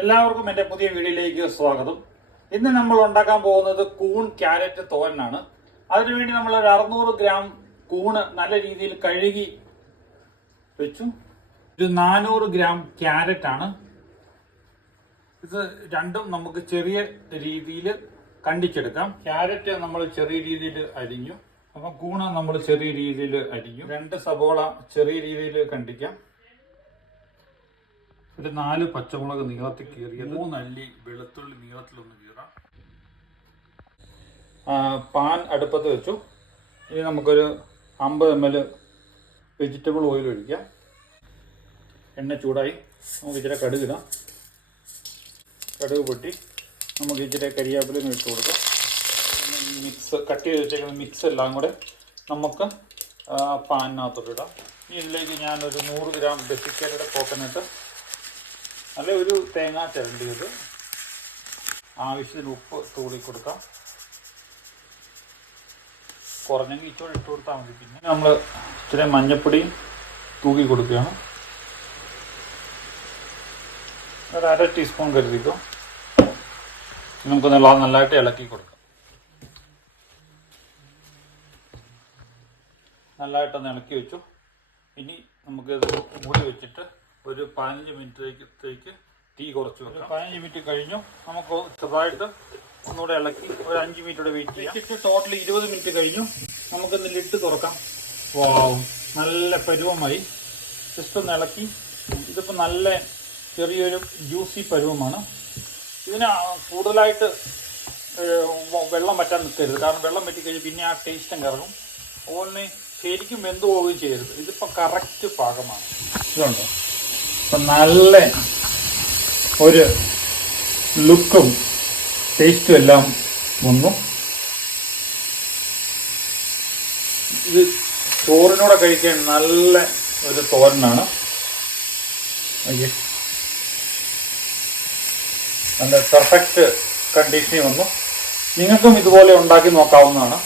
എല്ലാവർക്കും എന്റെ പുതിയ വീഡിയോയിലേക്ക് സ്വാഗതം. ഇന്ന് നമ്മൾ ഉണ്ടാക്കാൻ പോകുന്നത് കൂൺ ക്യാരറ്റ് തോരനാണ്. അതിനുവേണ്ടി നമ്മൾ ഒരു അറുന്നൂറ് ഗ്രാം കൂണ് നല്ല രീതിയിൽ കഴുകി വെച്ചു. ഒരു നാനൂറ് ഗ്രാം ക്യാരറ്റ് ആണ്. ഇത് രണ്ടും നമുക്ക് ചെറിയ രീതിയിൽ കണ്ടിച്ചെടുക്കാം. ക്യാരറ്റ് നമ്മൾ ചെറിയ രീതിയിൽ അരിഞ്ഞു. അപ്പം കൂണ നമ്മൾ ചെറിയ രീതിയിൽ അരിഞ്ഞു. രണ്ട് സബോള ചെറിയ രീതിയിൽ കണ്ടിക്കാം. ഒരു നാല് പച്ചമുളക് നീളത്തിൽ കീറിയത് മൂന്നല്ലി വെളുത്തുള്ളി നീളത്തിലൊന്ന് കീറാം. പാൻ അടുപ്പത്ത് വെച്ചു. ഇനി നമുക്കൊരു അമ്പത് എം എൽ വെജിറ്റബിൾ ഓയിൽ ഒഴിക്കാം. എണ്ണ ചൂടായി. നമുക്ക് ഇച്ചിരി കടുകിടാം കടുക് പൊട്ടി. നമുക്ക് ഇച്ചിരി കരിയാപ്പിലും ഇട്ട് കൊടുക്കാം. മിക്സ് കട്ട് ചെയ്ത് വെച്ചേക്കുന്ന മിക്സ് എല്ലാം കൂടെ നമുക്ക് പാനിനകത്തോട്ട് ഇടാം. ഇനി ഇതിലേക്ക് ഞാനൊരു നൂറ് ഗ്രാം ഡെസിക്കേറ്റഡ് കോക്കനട്ട് നല്ല ഒരു തേങ്ങ ചിരണ്ടിയത് ആവശ്യത്തിന് ഉപ്പ് തൂളി കൊടുക്കാം. കുറഞ്ഞെങ്കിൽ ഇച്ചോടെ ഇട്ട് കൊടുത്താൽ മതി. പിന്നെ നമ്മൾ ഇച്ചിരി മഞ്ഞപ്പൊടിയും തൂക്കി കൊടുക്കുകയാണ്. ഒരു അര ടീസ്പൂൺ കരുതിക്കോ. നമുക്ക് നല്ല നല്ലതായിട്ട് ഇളക്കി കൊടുക്കാം. നല്ലതായിട്ടൊന്ന് ഇളക്കി വെച്ചു. ഇനി നമുക്ക് മൂടി വെച്ചിട്ട് ഒരു പതിനഞ്ച് മിനിറ്റിലേക്ക് തീ കുറച്ച് വെക്കാം. പതിനഞ്ച് മിനിറ്റ് കഴിഞ്ഞു. നമുക്ക് ചെറുതായിട്ട് ഒന്നുകൂടെ ഇളക്കി ഒരു അഞ്ച് മിനിറ്റ് കൂടെ വെയിറ്റ് ചെയ്യാം ടോട്ടൽ ഇരുപത് മിനിറ്റ് കഴിഞ്ഞു. നമുക്കൊന്ന് ലിട്ട് തുറക്കാം. വാവും നല്ല പരുവമായി. ജസ്റ്റ് ഒന്ന് ഇളക്കി. ഇതിപ്പോൾ നല്ല ചെറിയൊരു ജ്യൂസി പരുവമാണ്. ഇതിന് കൂടുതലായിട്ട് വെള്ളം പറ്റാൻ നിൽക്കരുത്. കാരണം വെള്ളം പറ്റിക്കഴിഞ്ഞ് പിന്നെ ആ ടേസ്റ്റും കറങ്ങും അതുപോലെ ശരിക്കും വെന്ത് പോവുകയും ചെയ്യരുത്. ഇതിപ്പോൾ കറക്റ്റ് പാകമാണ്. ഇതുണ്ടോ? ഇപ്പം നല്ല ഒരു ലുക്കും ടേസ്റ്റും എല്ലാം വന്നു. ഇത് ചോറിനോടെ കഴിക്കാൻ നല്ല ഒരു തോരനാണ്. നല്ല പെർഫെക്റ്റ് കണ്ടീഷനിൽ വന്നു. നിങ്ങൾക്കും ഇതുപോലെ ഉണ്ടാക്കി നോക്കാവുന്നതാണ്.